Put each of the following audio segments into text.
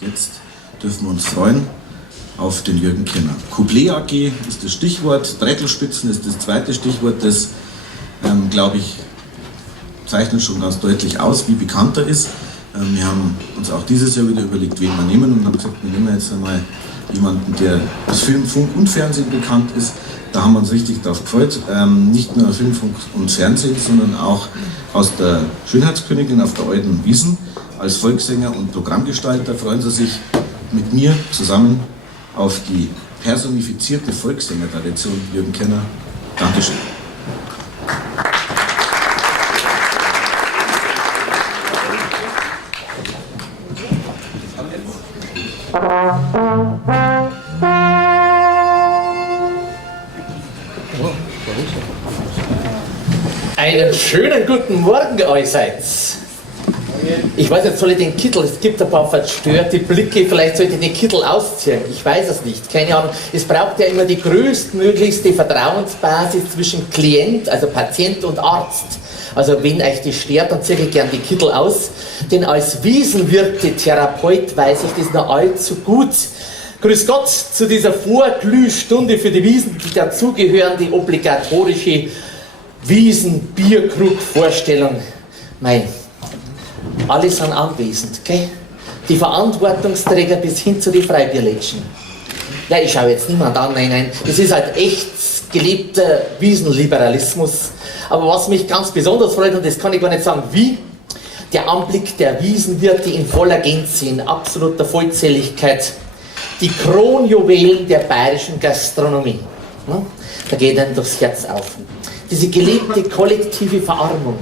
Jetzt dürfen wir uns freuen auf den Jürgen Kirner. Couplet AG ist das Stichwort, Drätelspitzen ist das zweite Stichwort, das, glaube ich, zeichnet schon ganz deutlich aus, wie bekannt er ist. Wir haben uns auch dieses Jahr wieder überlegt, wen wir nehmen und haben gesagt, wir nehmen jetzt einmal jemanden, der aus Film, Funk und Fernsehen bekannt ist. Da haben wir uns richtig drauf gefreut. Nicht nur Film, Funk und Fernsehen, sondern auch aus der Schönheitskönigin auf der Alten Wiesn. Als Volkssänger und Programmgestalter freuen Sie sich mit mir zusammen auf die personifizierte Volkssängertradition Jürgen Kirner. Dankeschön. Einen schönen guten Morgen allerseits. Ich weiß jetzt, soll ich den Kittel, es gibt ein paar verstörte Blicke, vielleicht sollte ich den Kittel ausziehen, ich weiß es nicht, keine Ahnung. Es braucht ja immer die größtmöglichste Vertrauensbasis zwischen Klient, also Patient und Arzt. Also wenn euch das stört, dann ziehe ich gern die Kittel aus, denn als Wiesenwirte-Therapeut weiß ich das noch allzu gut. Grüß Gott zu dieser Vorglühstunde für die Wiesen, die dazugehören, die obligatorische Wiesen-Bierkrug-Vorstellung. Mei, alle sind anwesend, gell? Die Verantwortungsträger bis hin zu den Freibierlädchen. Ja, ich schaue jetzt niemand an, nein. Das ist halt echt gelebter Wiesenliberalismus. Aber was mich ganz besonders freut, und das kann ich gar nicht sagen, wie, der Anblick der Wiesenwirte in voller Gänze, in absoluter Vollzähligkeit. Die Kronjuwelen der bayerischen Gastronomie. Da geht einem durchs Herz auf. Diese gelebte kollektive Verarmung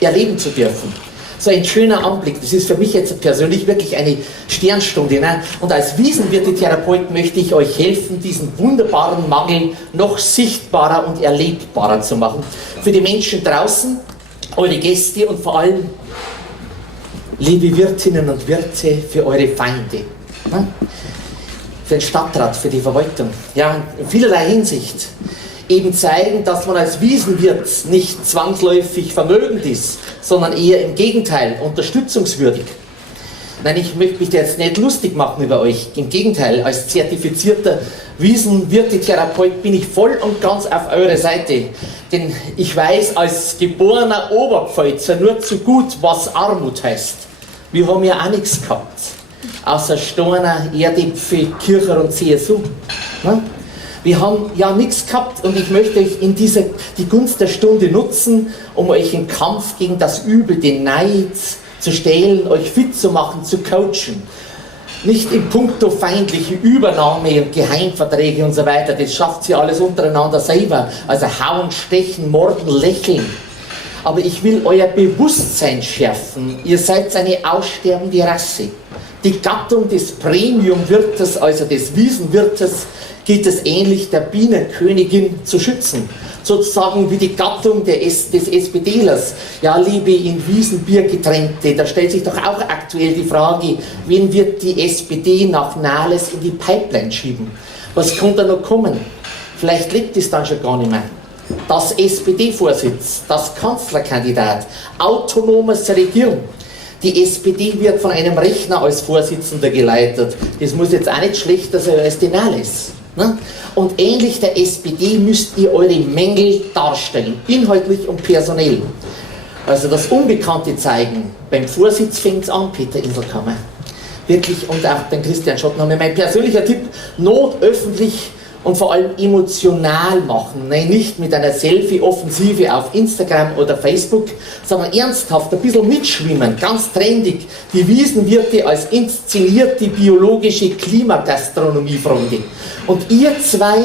erleben zu dürfen. So ein schöner Anblick, das ist für mich jetzt persönlich wirklich eine Sternstunde. Ne? Und als Wiesenwirte-Therapeut möchte ich euch helfen, diesen wunderbaren Mangel noch sichtbarer und erlebbarer zu machen. Für die Menschen draußen, eure Gäste und vor allem, liebe Wirtinnen und Wirte, für eure Feinde. Ne? Für den Stadtrat, für die Verwaltung. Ja, in vielerlei Hinsicht. Eben zeigen, dass man als Wiesenwirt nicht zwangsläufig vermögend ist, sondern eher im Gegenteil, unterstützungswürdig. Nein, ich möchte mich jetzt nicht lustig machen über euch. Im Gegenteil, als zertifizierter Wiesenwirte-Therapeut bin ich voll und ganz auf eurer Seite. Denn ich weiß als geborener Oberpfälzer nur zu gut, was Armut heißt. Wir haben ja auch nichts gehabt. Außer Steiner, Erdäpfel, Kircher und CSU. Ne? Wir haben ja nichts gehabt und ich möchte euch in die Gunst der Stunde nutzen, um euch im Kampf gegen das Übel, den Neid zu stellen, euch fit zu machen, zu coachen. Nicht in puncto feindliche Übernahme und Geheimverträge und so weiter, das schafft sie alles untereinander selber. Also hauen, stechen, morden, lächeln. Aber ich will euer Bewusstsein schärfen. Ihr seid eine aussterbende Rasse. Die Gattung des Premium-Wirtes, also des Wiesenwirtes, gilt es ähnlich der Bienenkönigin zu schützen. Sozusagen wie die Gattung des SPDlers. Ja, liebe in Wiesenbier getrennte, da stellt sich doch auch aktuell die Frage, wen wird die SPD nach Nahles in die Pipeline schieben? Was kann da noch kommen? Vielleicht lebt es dann schon gar nicht mehr. Das SPD-Vorsitz, das Kanzlerkandidat, autonomes Regieren. Die SPD wird von einem Rechner als Vorsitzender geleitet. Das muss jetzt auch nicht schlechter sein als die Nahles. Und ähnlich der SPD müsst ihr eure Mängel darstellen, inhaltlich und personell. Also das Unbekannte zeigen. Beim Vorsitz fängt es an, Peter Inselkammer. Wirklich, und auch den Christian Schottner. Mein persönlicher Tipp, notöffentlich und vor allem emotional machen. Nein, nicht mit einer Selfie-Offensive auf Instagram oder Facebook, sondern ernsthaft ein bisschen mitschwimmen, ganz trendig. Die Wiesenwirte als inszenierte biologische Klimagastronomie-Freunde. Und ihr zwei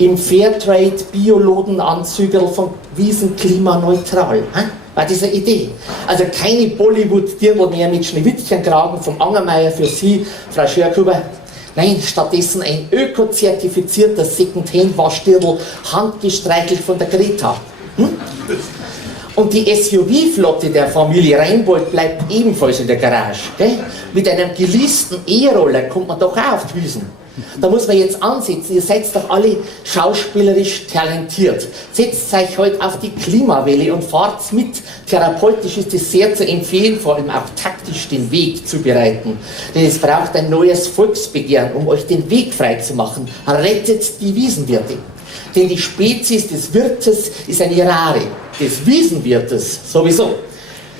im Fairtrade-Biolodenanzügerl von Wiesen klimaneutral. War diese Idee. Also keine Bollywood-Dirndl mehr mit Schneewittchenkragen vom Angermeier für Sie, Frau Schörkuber. Nein, stattdessen ein ökozertifizierter Second-Hand-Waschdirndl, handgestreichelt von der Greta. Und die SUV-Flotte der Familie Reinbold bleibt ebenfalls in der Garage. Gell? Mit einem geleasten E-Roller kommt man doch auch auf die Wiesen. Da muss man jetzt ansetzen, ihr seid doch alle schauspielerisch talentiert. Setzt euch heute auf die Klimawelle und fahrt mit. Therapeutisch ist es sehr zu empfehlen, vor allem auch taktisch den Weg zu bereiten. Denn es braucht ein neues Volksbegehren, um euch den Weg frei zu machen. Rettet die Wiesenwirte. Denn die Spezies des Wirtes ist eine rare, des Wiesenwirtes sowieso.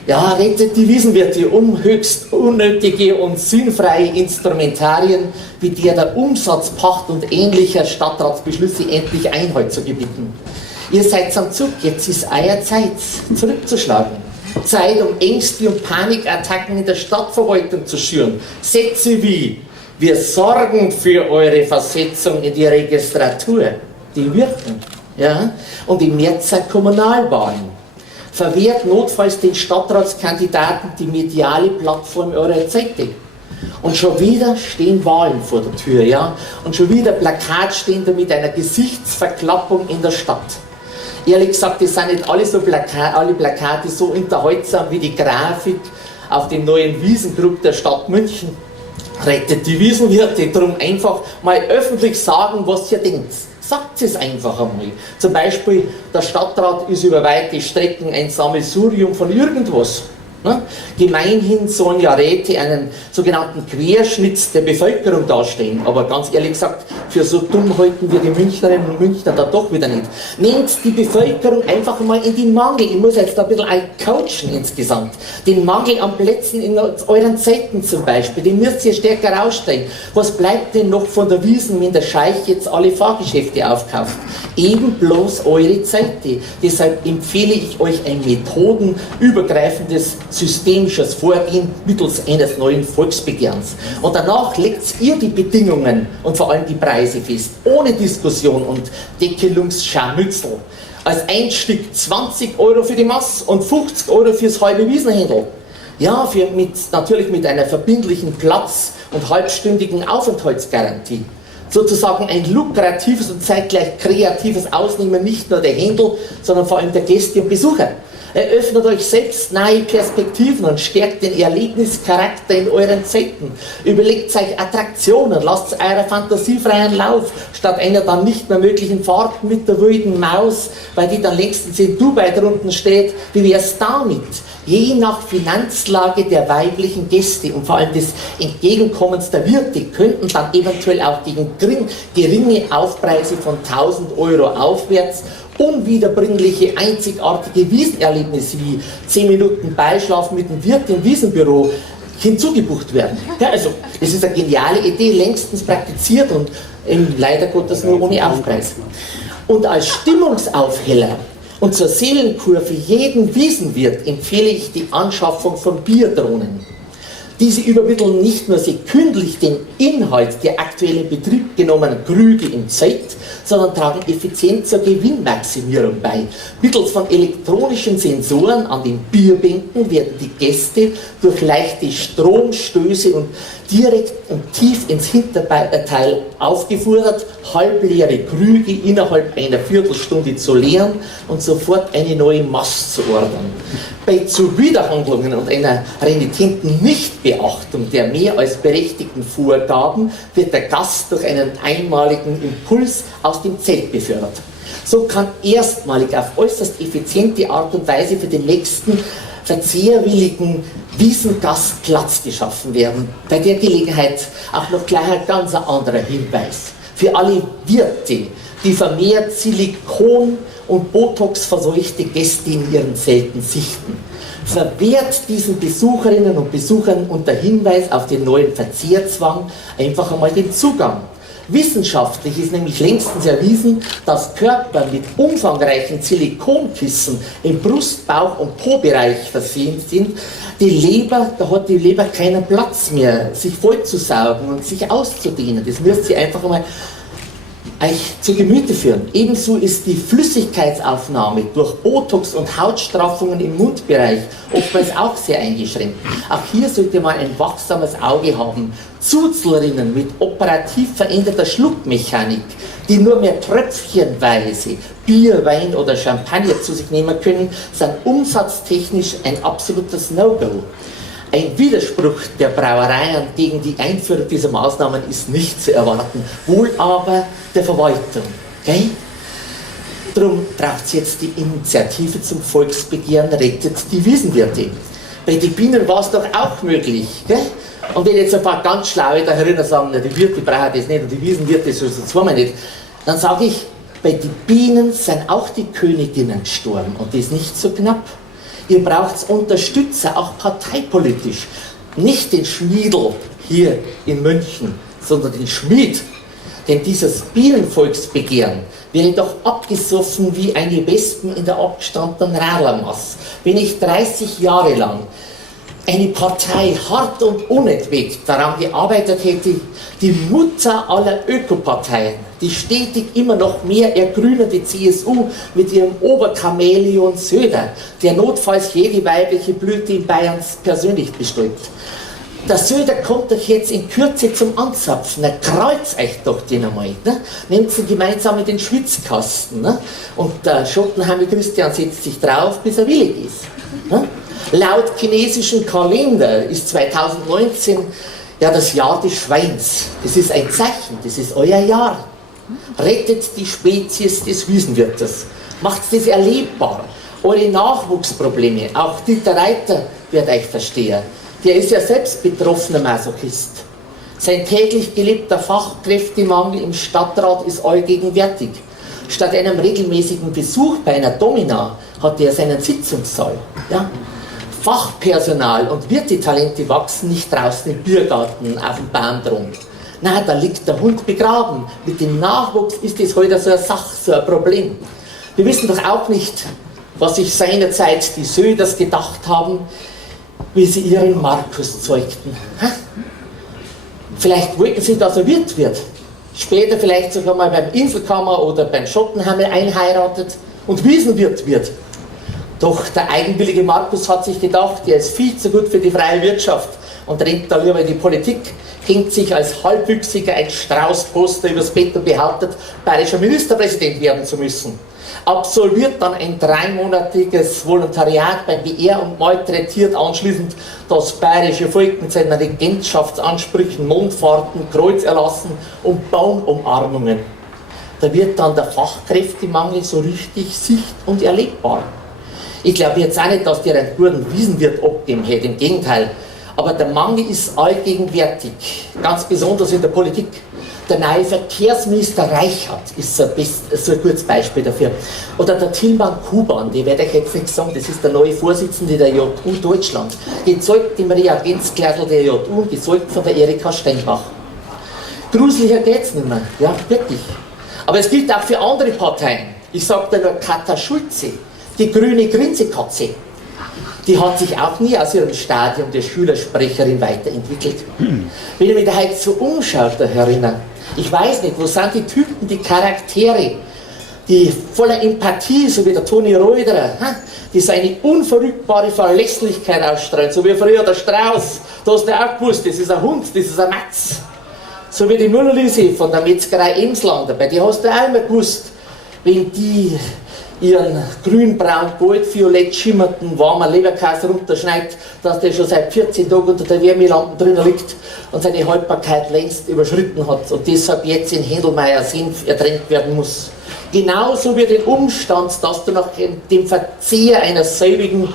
Ja, rettet die Wiesenwirte, um höchst unnötige und sinnfreie Instrumentarien wie der Umsatz, Pacht und ähnlicher Stadtratsbeschlüsse endlich Einhalt zu gebieten. Ihr seid am Zug, jetzt ist euer Zeit, zurückzuschlagen. Zeit, um Ängste und Panikattacken in der Stadtverwaltung zu schüren. Sätze wie: Wir sorgen für eure Versetzung in die Registratur. Die wirken. Ja? Und im März sind Kommunalwahlen. Verwehrt notfalls den Stadtratskandidaten die mediale Plattform eurer Zeitung. Und schon wieder stehen Wahlen vor der Tür, ja? Und schon wieder Plakatstände mit einer Gesichtsverklappung in der Stadt. Ehrlich gesagt, das sind nicht alle Plakate so unterhaltsam wie die Grafik auf dem neuen Wiesnkrug der Stadt München. Rettet die Wiesenwirte, darum einfach mal öffentlich sagen, was ihr denkt. Sagt es einfach einmal. Zum Beispiel, der Stadtrat ist über weite Strecken ein Sammelsurium von irgendwas. Gemeinhin sollen ja Räte einen sogenannten Querschnitt der Bevölkerung darstellen. Aber ganz ehrlich gesagt, für so dumm halten wir die Münchnerinnen und Münchner da doch wieder nicht. Nehmt die Bevölkerung einfach mal in den Mangel. Ich muss jetzt da ein bisschen coachen insgesamt. Den Mangel an Plätzen in euren Zeiten zum Beispiel, den müsst ihr stärker rausstellen. Was bleibt denn noch von der Wiesn, wenn der Scheich jetzt alle Fahrgeschäfte aufkauft? Eben bloß eure Zeite. Deshalb empfehle ich euch ein methodenübergreifendes systemisches Vorgehen mittels eines neuen Volksbegehrens. Und danach legt ihr die Bedingungen und vor allem die Preise fest, ohne Diskussion und Deckelungsscharmützel. Als Einstieg 20 Euro für die Masse und 50 Euro fürs halbe Wiesenhändel. Ja, natürlich mit einer verbindlichen Platz- und halbstündigen Aufenthaltsgarantie. Sozusagen ein lukratives und zeitgleich kreatives Ausnehmen nicht nur der Händel, sondern vor allem der Gäste und Besucher. Eröffnet euch selbst neue Perspektiven und stärkt den Erlebnischarakter in euren Zelten. Überlegt euch Attraktionen, lasst eurer Fantasie freien Lauf, statt einer dann nicht mehr möglichen Fahrt mit der wilden Maus, weil die dann längstens in Dubai drunten steht. Wie wär's damit? Je nach Finanzlage der weiblichen Gäste und vor allem des Entgegenkommens der Wirte könnten dann eventuell auch gegen geringe Aufpreise von 1000 Euro aufwärts unwiederbringliche, einzigartige Wiesenerlebnisse wie 10 Minuten Beischlaf mit dem Wirt im Wiesenbüro hinzugebucht werden. Ja, also, das ist eine geniale Idee, längstens praktiziert und leider Gottes nur ohne Aufpreis. Und als Stimmungsaufheller und zur Seelenkur für jeden Wiesenwirt empfehle ich die Anschaffung von Bierdrohnen. Diese übermitteln nicht nur sekündlich den Inhalt der aktuell in Betrieb genommenen Krüge im Zelt, sondern tragen effizient zur Gewinnmaximierung bei. Mittels von elektronischen Sensoren an den Bierbänken werden die Gäste durch leichte Stromstöße und direkt und tief ins Hinterteil aufgefordert, halbleere Krüge innerhalb einer Viertelstunde zu leeren und sofort eine neue Mast zu ordern. Bei Zuwiderhandlungen und einer renitenten Nichtbeachtung der mehr als berechtigten Vorgaben wird der Gast durch einen einmaligen Impuls aus dem Zelt befördert. So kann erstmalig auf äußerst effiziente Art und Weise für den nächsten verzehrwilligen Wiesengast Platz geschaffen werden. Bei der Gelegenheit auch noch gleich ein ganz anderer Hinweis. Für alle Wirte, die vermehrt Silikon- und Botox-verseuchte Gäste in ihren Zelten sichten. Verwehrt diesen Besucherinnen und Besuchern unter Hinweis auf den neuen Verzehrzwang einfach einmal den Zugang. Wissenschaftlich ist nämlich längstens erwiesen, dass Körper mit umfangreichen Silikonkissen im Brust-, Bauch- und Po-Bereich versehen sind. Da hat die Leber keinen Platz mehr, sich vollzusaugen und sich auszudehnen. Das müsst ihr einfach einmal euch zu Gemüte führen. Ebenso ist die Flüssigkeitsaufnahme durch Botox und Hautstraffungen im Mundbereich oftmals auch sehr eingeschränkt. Auch hier sollte man ein wachsames Auge haben. Zuzlerinnen mit operativ veränderter Schluckmechanik, die nur mehr tröpfchenweise Bier, Wein oder Champagner zu sich nehmen können, sind umsatztechnisch ein absolutes No-Go. Ein Widerspruch der Brauereien gegen die Einführung dieser Maßnahmen ist nicht zu erwarten, wohl aber der Verwaltung. Okay? Darum braucht es jetzt die Initiative zum Volksbegehren Rettet die Wiesenwirte. Bei den Bienen war es doch auch möglich. Gell? Und wenn jetzt ein paar ganz Schlaue da herinnen sagen, na, die Wirte brauchen das nicht und die Wiesenwirte so zweimal nicht, dann sage ich, bei den Bienen sind auch die Königinnen gestorben und das nicht so knapp. Ihr braucht Unterstützer, auch parteipolitisch. Nicht den Schmiedl hier in München, sondern den Schmied. Denn dieses Bienenvolksbegehren wäre doch abgesoffen wie eine Wespen in der abgestandenen Radlermaß. Wenn ich 30 Jahre lang eine Partei hart und unentwegt daran gearbeitet hätte, die Mutter aller Ökoparteien, die stetig immer noch mehr ergrünende CSU mit ihrem Oberchamäleon Söder, der notfalls jede weibliche Blüte in Bayerns persönlich bestäubt. Der Söder kommt doch jetzt in Kürze zum Anzapfen. Na, kreuzt euch doch den einmal. Ne? Nehmt sie gemeinsam in den Schwitzkasten. Ne? Und der Schottenheimer Christian setzt sich drauf, bis er willig ist. Ne? Laut chinesischen Kalender ist 2019 ja das Jahr des Schweins. Das ist ein Zeichen, das ist euer Jahr. Rettet die Spezies des Wiesenwirtes. Macht das erlebbar. Eure Nachwuchsprobleme, auch Dieter Reiter wird euch verstehen. Der ist ja selbst betroffener Masochist. Sein täglich gelebter Fachkräftemangel im Stadtrat ist allgegenwärtig. Statt einem regelmäßigen Besuch bei einer Domina hat er seinen Sitzungssaal. Ja? Fachpersonal und Wirtetalente wachsen nicht draußen im Biergarten auf dem Baum drum. Nein, da liegt der Hund begraben. Mit dem Nachwuchs ist das heute so eine Sache, so ein Problem. Wir wissen doch auch nicht, was sich seinerzeit die Söders gedacht haben, wie sie ihren Markus zeugten. Vielleicht wollten sie, dass er Wirt wird. Später vielleicht sogar mal beim Inselkammer oder beim Schottenhammer einheiratet und Wiesenwirt wird. Doch der eigenwillige Markus hat sich gedacht, er ist viel zu gut für die freie Wirtschaft und rennt da lieber in die Politik, hängt sich als Halbwüchsiger ein Straußposter übers Bett und behauptet, bayerischer Ministerpräsident werden zu müssen. Absolviert dann ein 3-monatiges Volontariat beim BR und malträtiert anschließend das bayerische Volk mit seinen Regentschaftsansprüchen, Mondfahrten, Kreuzerlassen und Baumumarmungen. Da wird dann der Fachkräftemangel so richtig sicht- und erlebbar. Ich glaube jetzt auch nicht, dass der einen guten Wiesenwirt abgeben hätte, im Gegenteil. Aber der Mangel ist allgegenwärtig, ganz besonders in der Politik. Der neue Verkehrsminister Reichert ist so ein gutes Beispiel dafür. Oder der Tilman Kuban, die werde ich jetzt nicht sagen, das ist der neue Vorsitzende der JU Deutschland. Gezeugt im Reagenzglasl der JU, gezeugt von der Erika Steinbach. Gruseliger geht's nicht mehr, ja, wirklich. Aber es gilt auch für andere Parteien. Ich sage da nur Katha Schulze, die grüne Grinsekatze. Die hat sich auch nie aus ihrem Stadium der Schülersprecherin weiterentwickelt. Wenn ich mich da heute so umschaue, da herinnen, ich weiß nicht, wo sind die Typen, die Charaktere, die voller Empathie, so wie der Toni Reuderer, die so eine unverrückbare Verlässlichkeit ausstrahlen, so wie früher der Strauß, da hast du auch gewusst, das ist ein Hund, das ist ein Matz. So wie die Nullelise von der Metzgerei Emslander, bei der hast du auch immer gewusst, wenn die ihren grün-braun, gold-violett schimmernden, warmen Leberkäse runterschneidet, dass der schon seit 14 Tagen unter der Wärmelampe drinnen liegt und seine Haltbarkeit längst überschritten hat und deshalb jetzt in Händelmeier Senf ertränkt werden muss. Genauso wie den Umstand, dass du nach dem Verzehr eines selbigen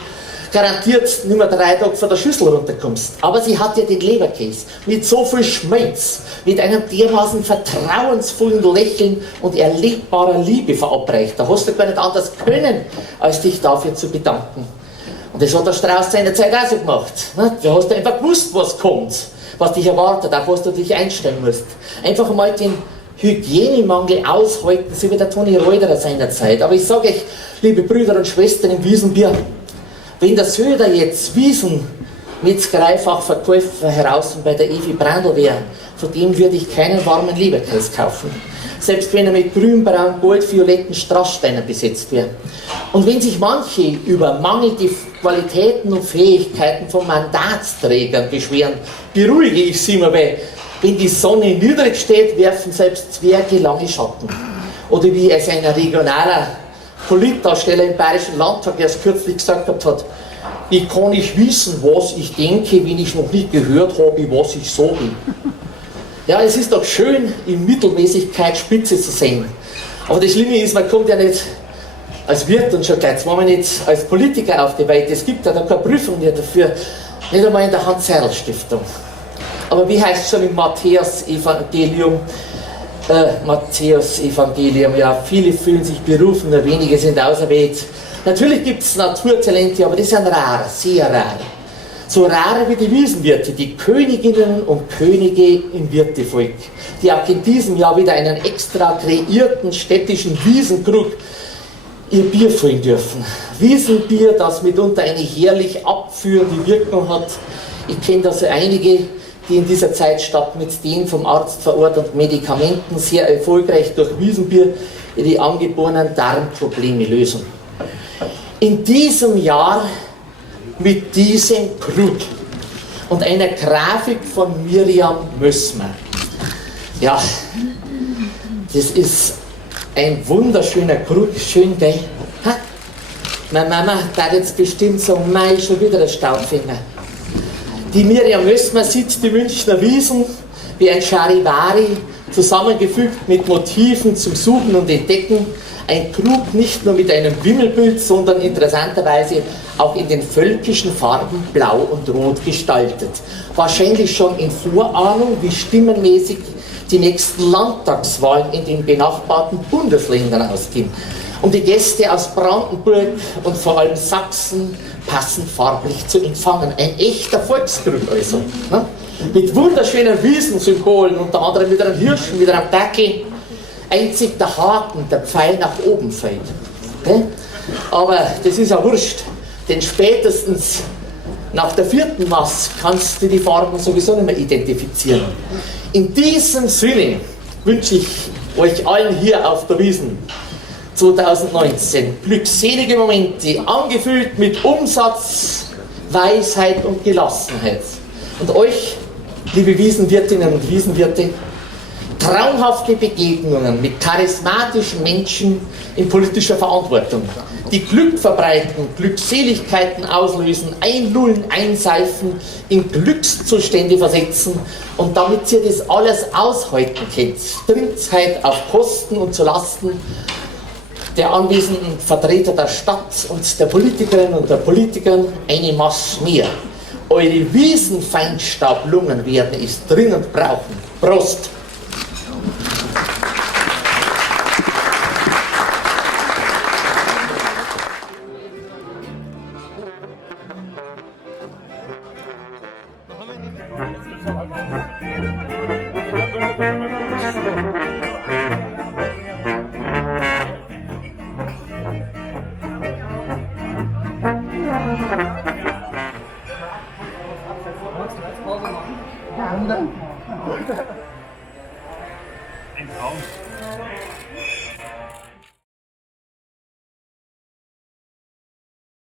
garantiert nicht mehr 3 Tage von der Schüssel runterkommst. Aber sie hat ja den Leberkäse mit so viel Schmelz, mit einem dermaßen vertrauensvollen Lächeln und erlebbarer Liebe verabreicht. Da hast du gar nicht anders können, als dich dafür zu bedanken. Und das hat der Strauß seinerzeit auch so gemacht. Da hast du einfach gewusst, was kommt, was dich erwartet, auf was du dich einstellen musst. Einfach mal den Hygienemangel aushalten, so wie der Toni Reuderer seinerzeit. Aber ich sage euch, liebe Brüder und Schwestern im Wiesenbier, wenn der Söder jetzt Wiesenmetzgereifachverkäufer heraus bei der Evi Brandl wäre, von dem würde ich keinen warmen Leberkäse kaufen. Selbst wenn er mit grün-braun, gold-violetten Strasssteinen besetzt wäre. Und wenn sich manche über mangelnde Qualitäten und Fähigkeiten von Mandatsträgern beschweren, beruhige ich sie immer, weil wenn die Sonne niedrig steht, werfen selbst Zwerge lange Schatten. Oder wie es ein regionaler Politdarsteller im Bayerischen Landtag erst kürzlich gesagt hat, Wie kann ich wissen, was ich denke, wenn ich noch nicht gehört habe, was ich sage? Ja, es ist doch schön, in Mittelmäßigkeit Spitze zu sehen. Aber das Schlimme ist, man kommt ja nicht als Wirt und schon gleich zweimal nicht als Politiker auf die Welt. Es gibt ja da keine Prüfung mehr dafür, nicht einmal in der Hans-Seidel-Stiftung. Aber wie heißt es schon im Matthäus-Evangelium? Ja, viele fühlen sich berufen, nur wenige sind auserwählt. Natürlich gibt es Naturtalente, aber die sind rar, sehr rar. So rar wie die Wiesenwirte, die Königinnen und Könige im Wirtevolk, die auch in diesem Jahr wieder einen extra kreierten städtischen Wiesnkrug ihr Bier füllen dürfen. Wiesenbier, das mitunter eine herrlich abführende Wirkung hat. Ich kenne da so einige, die in dieser Zeit statt mit den vom Arzt verordneten Medikamenten sehr erfolgreich durch Wiesenbier die angeborenen Darmprobleme lösen. In diesem Jahr mit diesem Krug und einer Grafik von Miriam Mössmer. Ja, das ist ein wunderschöner Krug, schön, gell? Ha? Meine Mama darf jetzt bestimmt sagen, Mai, schon wieder der Staubfinger. Die Miriam Mössmer sieht die Münchner Wiesen wie ein Charivari, zusammengefügt mit Motiven zum Suchen und Entdecken. Ein Krug nicht nur mit einem Wimmelbild, sondern interessanterweise auch in den völkischen Farben Blau und Rot gestaltet. Wahrscheinlich schon in Vorahnung, wie stimmenmäßig die nächsten Landtagswahlen in den benachbarten Bundesländern ausgehen. Um die Gäste aus Brandenburg und vor allem Sachsen passend farblich zu empfangen. Ein echter Volkskrug also. Ne? Mit wunderschönen Wiesensymbolen, unter anderem mit einem Hirschen, mit einem Dackel. Einzig der Haken, der Pfeil nach oben fällt. Okay? Aber das ist ja wurscht, denn spätestens nach der 4. Maß kannst du die Farben sowieso nicht mehr identifizieren. In diesem Sinne wünsche ich euch allen hier auf der Wiesn 2019 glückselige Momente, angefüllt mit Umsatz, Weisheit und Gelassenheit. Und euch, liebe Wiesenwirtinnen und Wiesenwirte, traumhafte Begegnungen mit charismatischen Menschen in politischer Verantwortung, die Glück verbreiten, Glückseligkeiten auslösen, einlullen, einseifen, in Glückszustände versetzen und damit ihr das alles aushalten könnt, Trinkszeit auf Kosten und zu Lasten der anwesenden Vertreter der Stadt und der Politikerinnen und der Politikern eine Masse mehr. Eure Wiesenfeinstaublungen werden es dringend brauchen. Prost! Ein Traum.